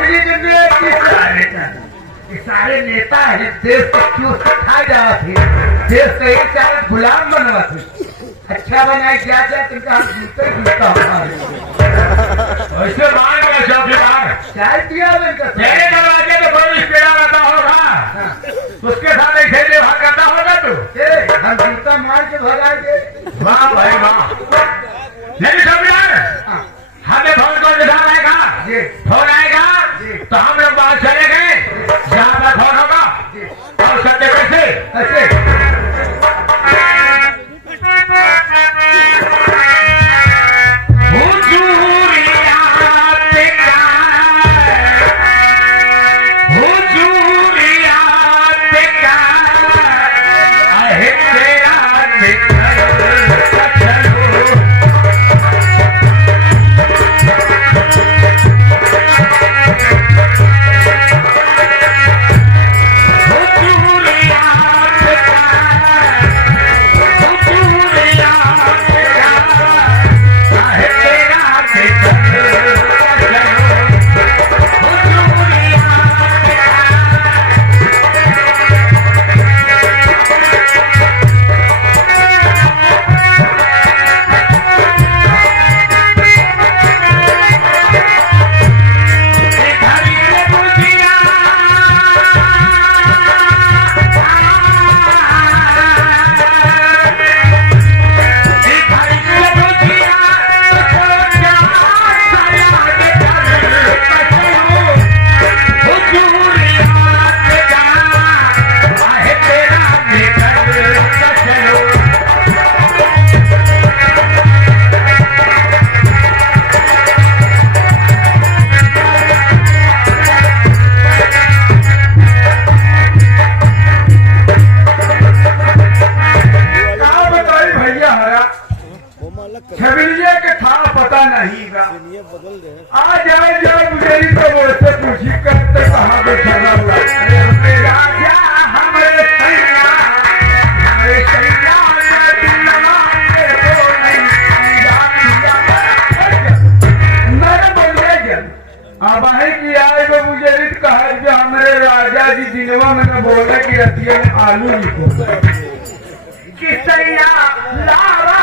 अगली जनरेशन सारे नेता है देश को क्यों सिखाए जा थे देश से एक चाहे गुलाम बनवा थे अच्छा बनाए क्या जाए तुमका हम जीते जीता ऐसे मार का चौकीदार चाय पिया तेरे दरवाजे पे कोई पेड़ा रहता होगा उसके साथ एक खेले भाग करता होगा तू हम जूता मार के भगाएंगे वाह भाई वाह नहीं चौकीदार हमें फोन कॉल दिखा आएगा फोन आएगा तो हम लोग बाहर चले गए जहाँ पर फोन होगा और सत्य कैसे ऐसे छबिलिये के था पता नहीं आ जाए मुझे तो बोलते पूछी करते कहाँ बैठा हुआ राजा हमारे सैया अब है कि आए वो मुझे रिट कहा कि हमारे राजा जी दिनवा में बोला कि रतिया में आलू निको कि सैया लारा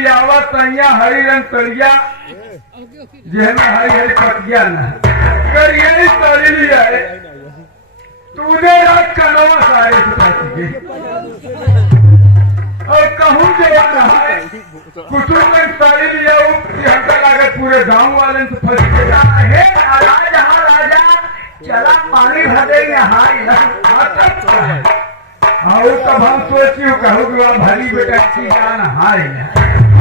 भैया तैया हरी रंग तरिया जेमे हरी हरी पतिया न करिए तरी लिया है तूने रात कनवा सारे और कहूँ जवान है कुसुम में साड़ी लिया हमका लागत पूरे गांव वाले से फंस गया है राजा राजा चला पानी भरे यहाँ और तब हम सोची कहूँ कि वह भरी बेटा की जान हाय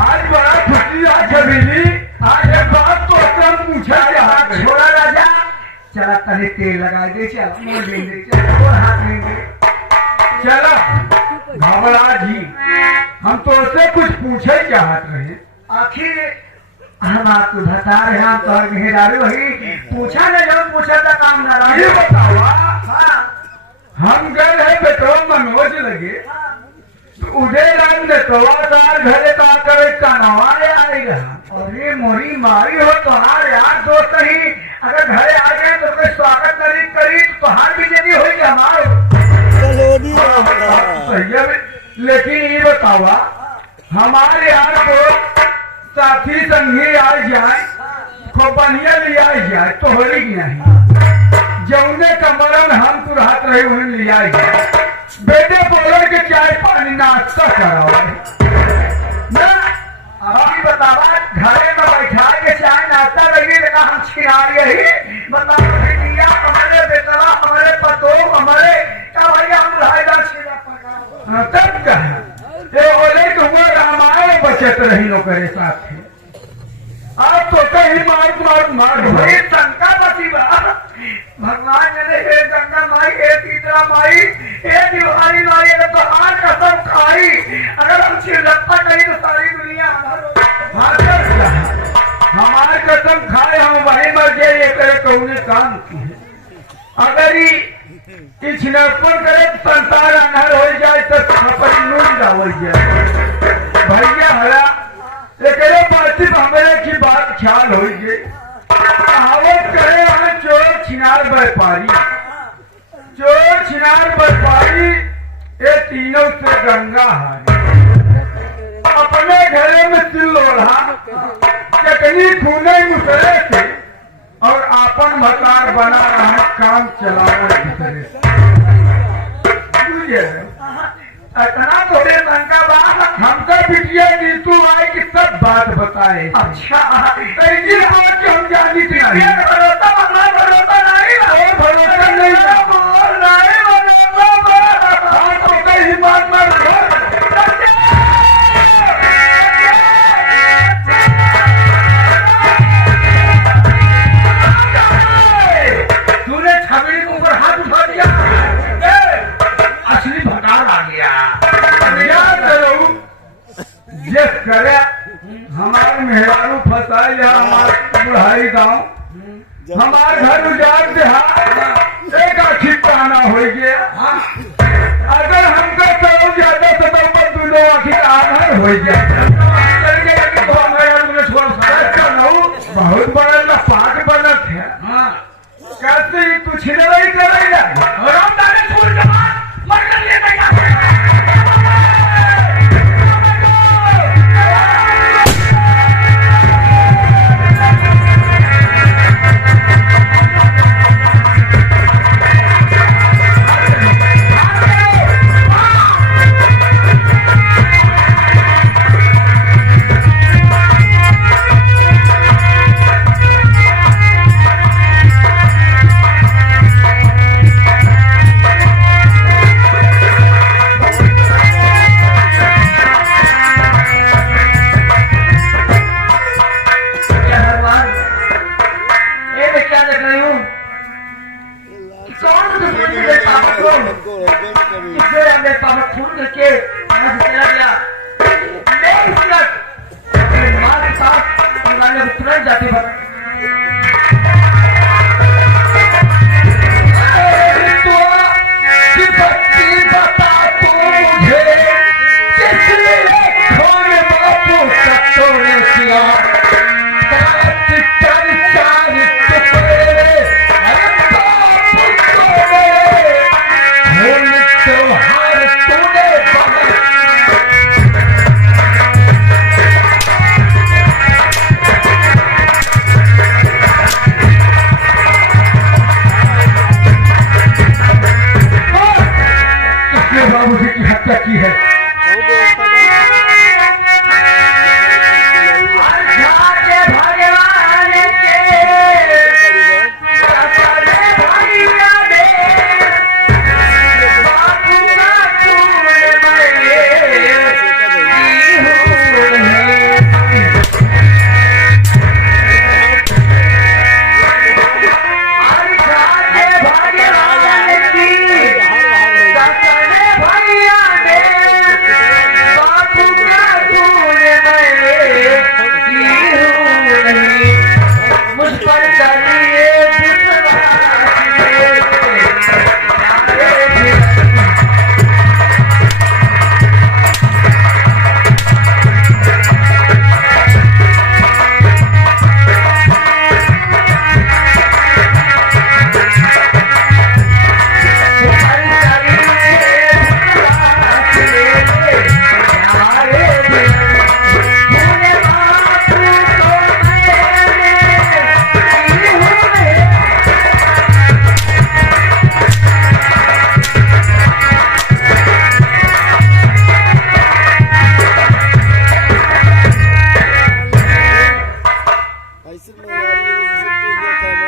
आज बड़ा खुशी है छबीली आज एक बात तो एकदम पूछा यहाँ छोड़ा राजा चला तने तेल लगा दे चल मुँह देंगे चल और हाथ लेंगे चलो घबरा जी हम तो उससे कुछ पूछे चाहत रहे आखिर हम आपको बता रहे हैं तो घेरारू वही पूछा न जो पूछा था काम ना ये बताओ हम गए हैं बेटो मनोज लगे तो उदय राम ने तवादार घरे तो आकर कनवाए आएगा अरे मोरी मारी हो तो यार दोस्त ही अगर घरे आ गए तो कोई स्वागत नहीं करी तो हार भी यदि हो हमारे लेकिन ये बतावा हमारे यार को साथी संगी आ जाए खोपनिया लिया जाए तो होली नहीं जौने कमरन हम तुरहत रहे उन्हें लिया जाए बेटे बोले के चाय पानी नाश्ता कराओ अभी बतावा घरे में बैठा के चाय नाश्ता लगी लेना हम छिना यही बताओ हमारे बेटवा हमारे पतो हमारे क्या भैया हम रायदार छिना पका तब कहा ये बोले कि हुआ रामायण बचत रही नो करे साथ आप तो कहीं मार भाई शंका बची भगवान ने हे गंगा माई हे तीसरा माई हे दिवाली माई ने तो आज कसम खाई अगर हम चिल्लप्पा कहीं तो सारी दुनिया हमारे कसम खाए हम वही मर गए ये करे कहूँ काम की अगर ही छिड़कपन करे तो संसार अनहर हो जाए तो आवैया भैया हला एकरे बात हमरे की बात ख्याल होई जे कहावत करे हैं चोर छिनार व्यापारी ये तीनों से गंगा हारी अपने घरे में तिल लोढ़ा चटनी खूने मुसरे से और आपन मकार बना रहा काम चला दूसरे इतना थोड़े शंका बा हमका बिटिया नीतू आए कि सब बात बताए। अच्छा जी बात हम जानी थी भरोसा तूने छबड़ी के ऊपर हाथ उठा दिया असली भकार आ गया जिस करे हमारे मेहरारू फंसाई या हमारे बुढ़ाई गाँव हमारे घर उजाड़ देहात एक अच्छी पाना हो गया अगर हमको तो ज्यादा से तो दोनों आखिर आधार हो गया बहुत बड़ा लपाट बनत है कैसे तू छिड़वाई करेगा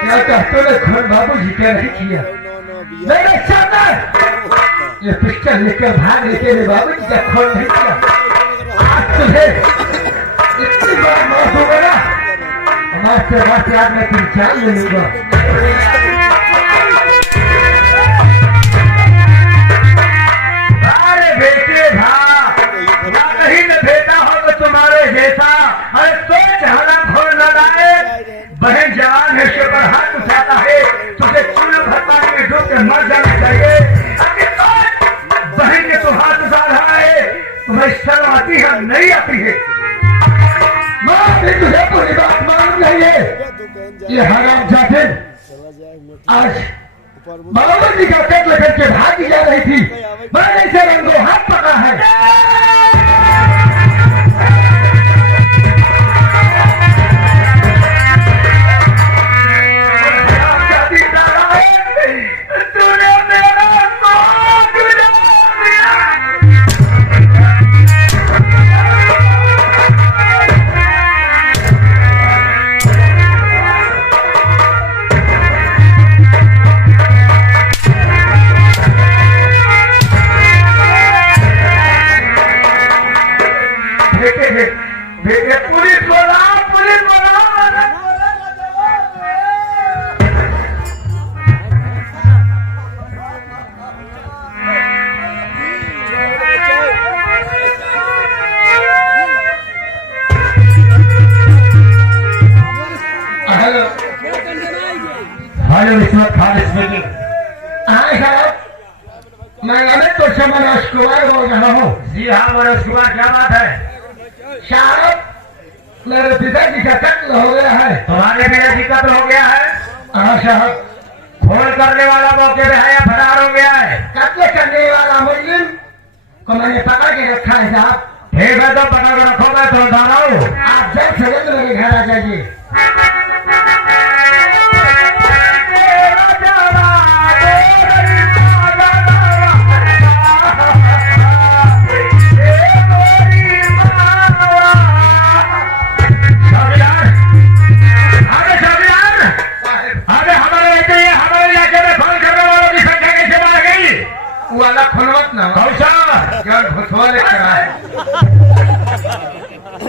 बाबू जी क्या नहीं किया मेरे सामने ये पिस्टल लेकर भाग लेते हुए बाबू जी का खोल नहीं किया आज तुझे इतनी बार मौत होगा ना हमारे से बात याद में तुम चाहिए लूंगा अरे बेटे नहीं न बेटा हो तो तुम्हारे जैसा अरे सोच हरा घोर लगाए बहन जवान है से पर हाथ उठाता है तुझे चूल भरता में डूब के मर जाना चाहिए बहन के तो हाथ उठा रहा है तुम्हें शर्म आती है नहीं आती है? माँ भी तुझे पूरी बात मालूम नहीं है। ये हराम जाते आज बाबा जी का कत्ल करके भागी जा रही थी, मैंने इसे रंगों हाथ पकड़ा है। तूने मेरा मौत उड़ा दिया। बेटे पुलिस बोला, पुलिस बोला। Hello hello Vishwanath Khan speaking. हाँ साहब, मैं अमित तो मनोज कुमार बोल रहा हूँ। जी हाँ मनोज कुमार, क्या बात है? साहब, मेरे पिताजी का कत्ल हो गया है। तुम्हारे पिता जी का तो हो गया है? हाँ साहब, फोन करने वाला मौके पे है या फरार हो गया है? कत्ल करने वाला मुजरिम को मैंने पकड़ के रखा है साहब। ठीक है तो पकड़ के रखो, मैं तुरंत आ रहा हूँ। आप जल्द से जल्द मेरे घर आ जाइए। वाला खुलवत ना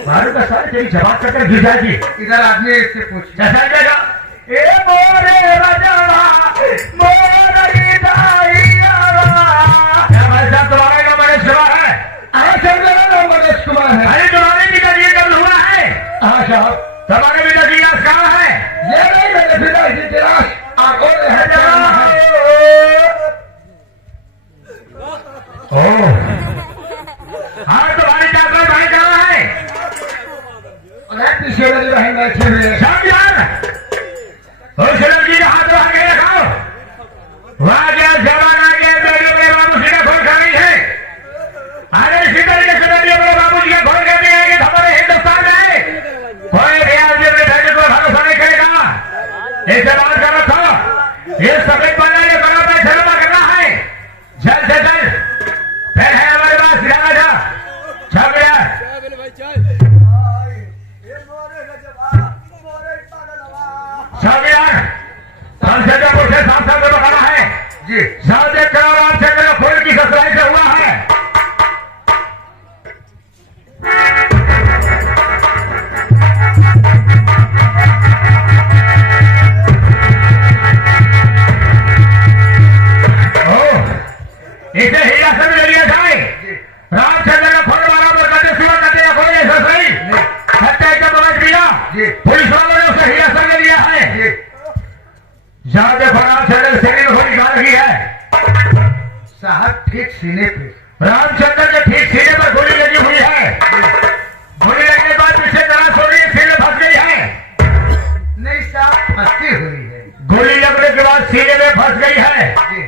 मारू का सर तेरी जवाब करके गिर जाएगी। इधर आदमी इससे पूछ। जैसा जाएगा ए मोरे रजवा मोरे दाइया। क्या भाई साहब, तुम्हारा नाम मनोज कुमार है? हाँ सर, मेरा नाम मनोज कुमार है। अरे तुम्हारे पिताजी का कत्ल हुआ है? हाँ साहब, तुम्हारे पिताजी का लाश कहाँ है? ये नहीं मेरे पिताजी की लाश आंखों में है। हाँ तुम्हारी चाचा भाई कहाँ है? उधर पीछे मेरी बहन बैठे हुए हैं। समझान उस लड़की का हाथ आगे रखाओ। वहाँ क्या जवान आगे मेरे बाबू जी का खोल कर रही है। अरे इसी तरीके से मेरे बाबू जी का खोल कर दिया कि हमारे हिंदुस्तान में कोई भी आदमी अपने धैर्य को भरोसा नहीं करेगा। इसे बात कर रखो, ये सफेद पन्ना ये बड़ा पैसा जमा करना है जल्द से जल्द। फिर है हमारे पास सिखाना था छप गया। सब यार रामचंद्रपुर से सांसद को बताना है जी साहब, देख कर रामचंद्र फूल की ससुराई से हुआ है। इसे हिरासत में ले लिया जाए। रामचंद्र का फोन वाला पर करते सिवा करते या कोई ऐसा सही हत्या एकदम समझ लिया। पुलिस वालों ने उसे हिरासत में लिया है। जहां देखो रामचंद्र शरीर में गोली खा रही है। साहब, ठीक सीने पे। रामचंद्र के ठीक सीने पर गोली लगी हुई है। गोली लगने के बाद पीछे तरह सो रही सीने फंस गई है। नहीं साहब, फंसी हुई है। गोली लगने के बाद सीने में फंस गई है। जी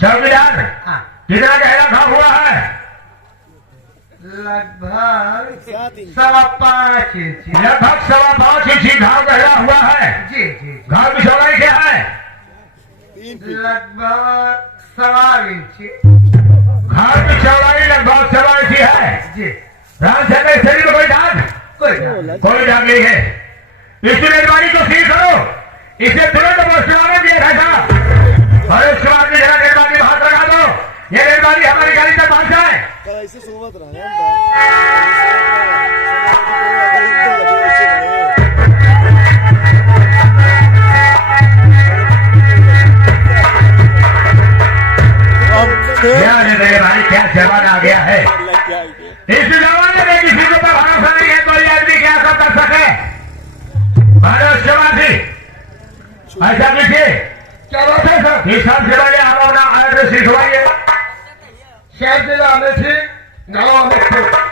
चौकीदार हाँ, कितना गहरा घाव हुआ है? लगभग 5.25 इंच। लगभग 5.25 इंच घाव गहरा हुआ है। जी जी जी। घाव की चौड़ाई क्या है? लगभग 1.25 इंच। घाव की चौड़ाई लगभग 1.25 इंच है। जी, रामचंद्र के शरीर में कोई दाग नहीं है। इसकी मेजबानी को सील करो। इसे तुरंत पोस्टमार्टम दिया था साहब, और उसके बाद में जरा मेजबानी में हाथ लगा दो। ये मेजबानी हमारी गाड़ी तक पहुंच जाए। ऐसे सोबत रहा भाई, क्या जवान आ गया है। इस जमाने में किसी को भरोसा नहीं है, कोई आदमी क्या सब कर सके। मनोज कुमार जी, ऐसा कीजिए। क्या बात है सर? हिसाब से पहले हम अपना एड्रेस लिखवाइए। शहर जिला में थी, गाँव में थे।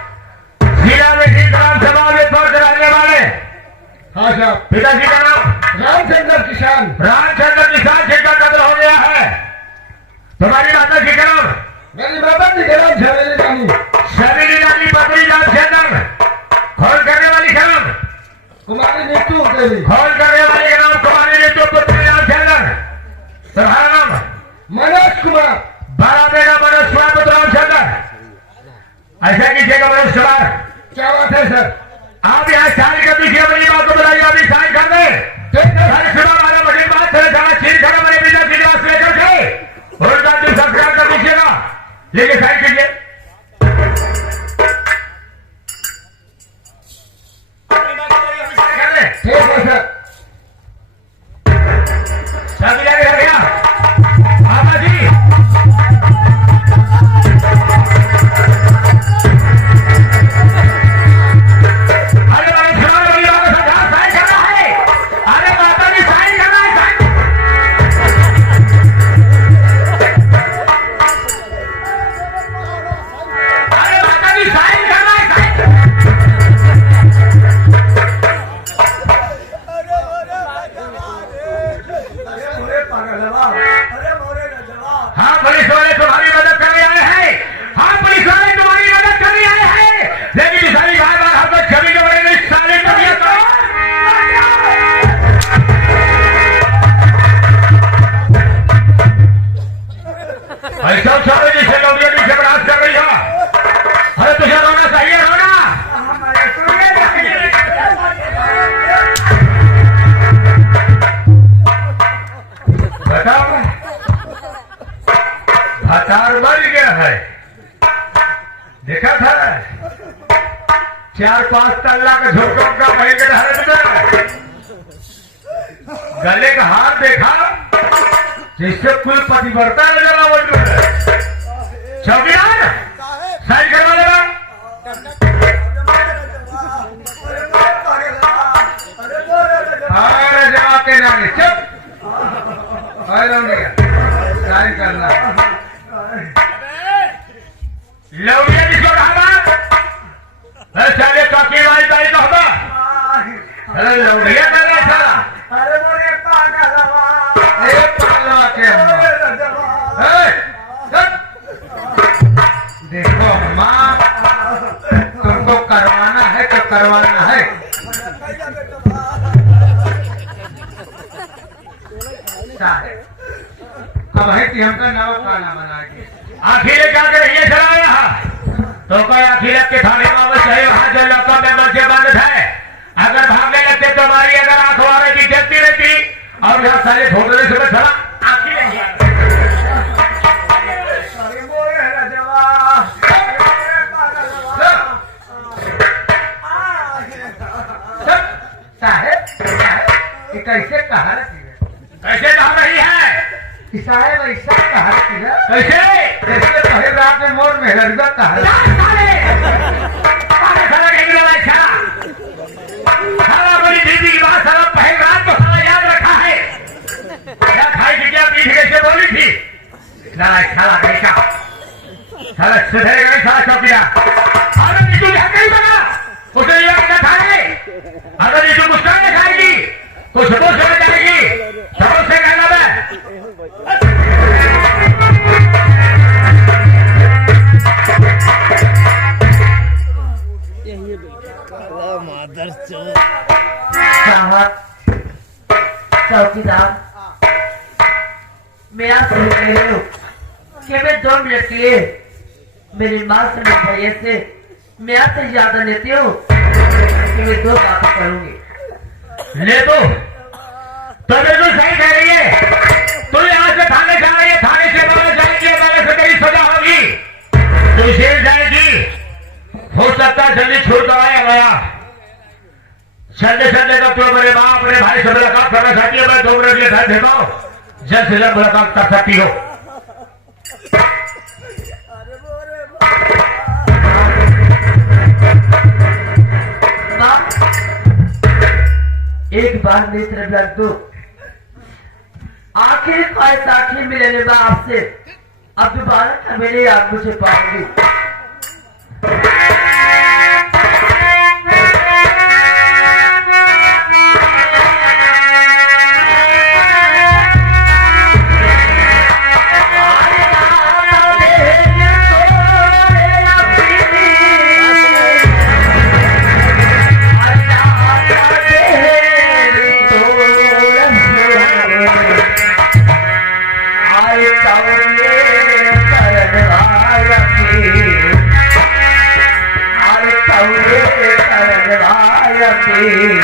साहब। पिताजी का नाम रामचंद्र किसान। रामचंद्र किसान जी का कत्ल हो गया है। तुम्हारी माता जी का नाम? मेरी माता जी का नाम झवेली रानी। झवेली रानी पत्नी रामचंद्र। खोल करने वाली का नाम? कुमारी नीतू देवी। खोल करने वाली का नाम कुमारी नीतू पुत्री रामचंद्र। तुम्हारा नाम? मनोज कुमार। बड़ा बेटा मनोज कुमार पुत्र रामचंद्र। ऐसा कीजिएगा मनोज कुमार। क्या बात है सर? आप यहाँ साइन कर दीजिए, अपनी बात को बताइए, अभी साइन कर दे। सुबह 12 बजे बाद चीन खड़ा बने बिना श्रीनिवास लेकर के उनका दिन संस्कार कर दीजिएगा। लेके साइन कीजिए। ठीक है सर। सभी लगे रह गया बाबा जी। हाँ पुलिस वाले तुम्हारी मदद करने आए हैं। हाँ पुलिस वाले तुम्हारी मदद करने आए हैं। लेकिन सारी बार बार हम तक छवि के बड़े साले करिए तो ऐसा सारे जिसे लोग नीचे बरात कर रही हो। अरे तुझे रोना चाहिए, रोना। बताओ हतार मर गया है। देखा था 4-5 तल्ला का झोंका का बह के है। गले का हाथ देखा जिससे कुल पतिव्रता नजर आवत। चौकीदार साइन करवा देगा। अरे जवाब के नानी चुप साइन करना। लौड़िया जिसको कहा साले चौकी वाली ताई का होगा। अरे लौड़िया करना सारा। अरे पागल के देखो माँ, तुमको करवाना है तो करवाना है। अब है कि हमका नाव खाना बना के आखिर क्या कर ये चलाया तो कोई आखिर के थाने में चाहिए। वहां जो लौका में बच्चे बंद है, अगर भागने लगते तो हमारी अगर अखबार की जलती रहती और यहाँ सारे फोटो से चला आखिर कैसे कहा कैसे कहा रही है साहेब ऐसा कहा कैसे कैसे पहले रात में मोर में लड़का कहा सारा बड़ी दीदी की बात सारा पहले रात को सारा याद रखा है। क्या खाई थी, क्या पी थी, कैसे बोली थी? साला कैसा साला सुधरेगा नहीं सारा चौकीदार। अगर नीतू यहाँ कहीं बना उसे याद न खाए। अगर नीतू मुस्कान खाएगी तो सबों से जाएगी, सबों से कहना चौकीदार मैं आपसे कह रही हूँ कि मैं 2 मिनट के लिए मेरी माँ से मेरे भैया से मैं आपसे ज्यादा लेती हूँ कि मैं 2 बातें करूंगी। ले तो बिल्कुल सही कह रही है। तू यहाँ से थाने जा रही है, थाने से बाहर जाएगी, बाहर से तेरी सजा होगी, तू जेल जाएगी। हो सकता है जल्दी छूट आया गया। संडे का तो मेरे बाप मेरे भाई से मुलाकात करना चाहती है। मैं 2 मिनट के लिए टाइम देता हूँ, जल्द से जल्द मुलाकात कर सकती हो। एक बार मेरी तरफ रख दो। आखिर ख्वाहिश आखिर मिलने में आपसे अब दोबारा कभी आप मुझे पाओगी। गई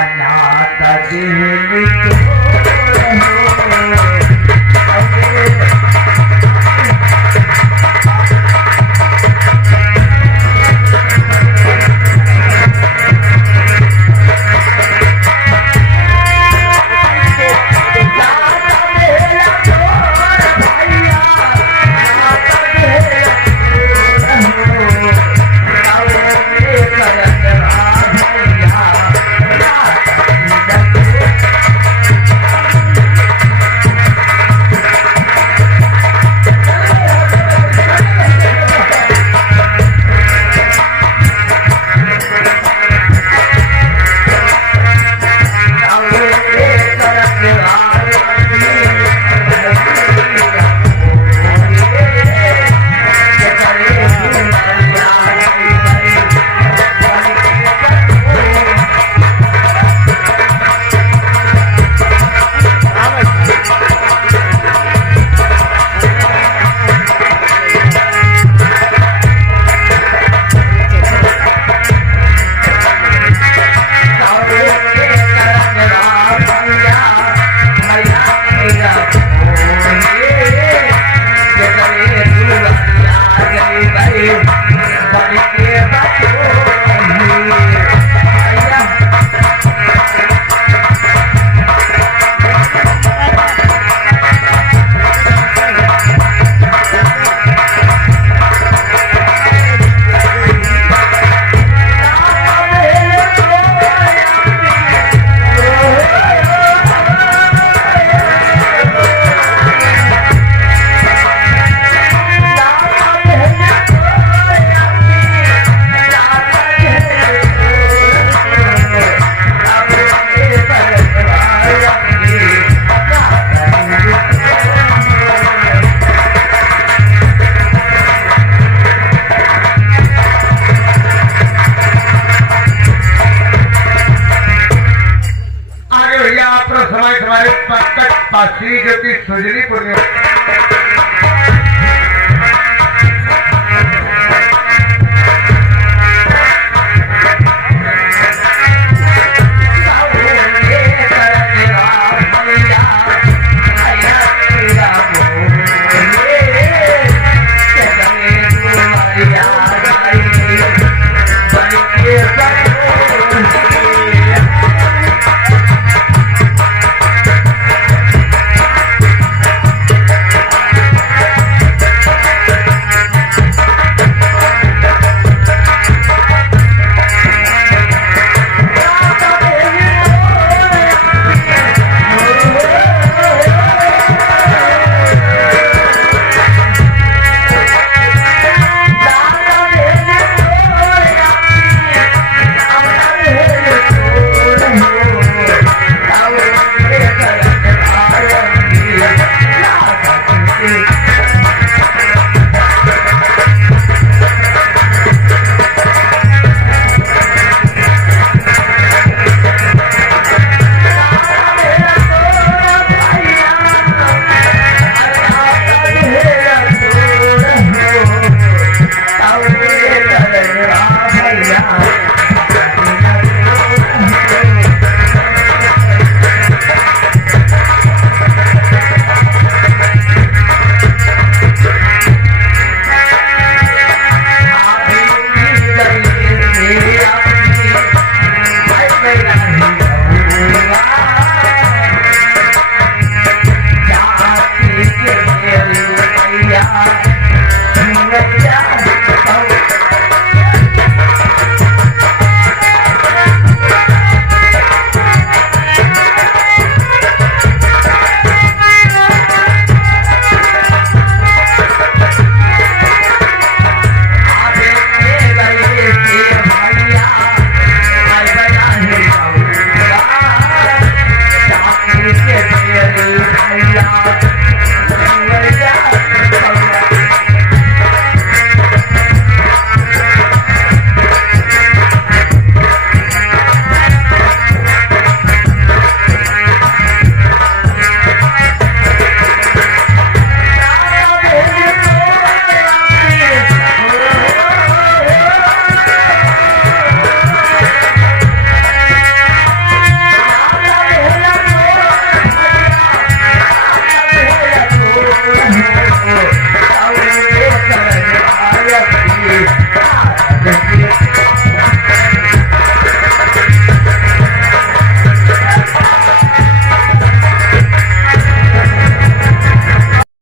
अनाथ दिल श्री ज्योति सुजनीपुर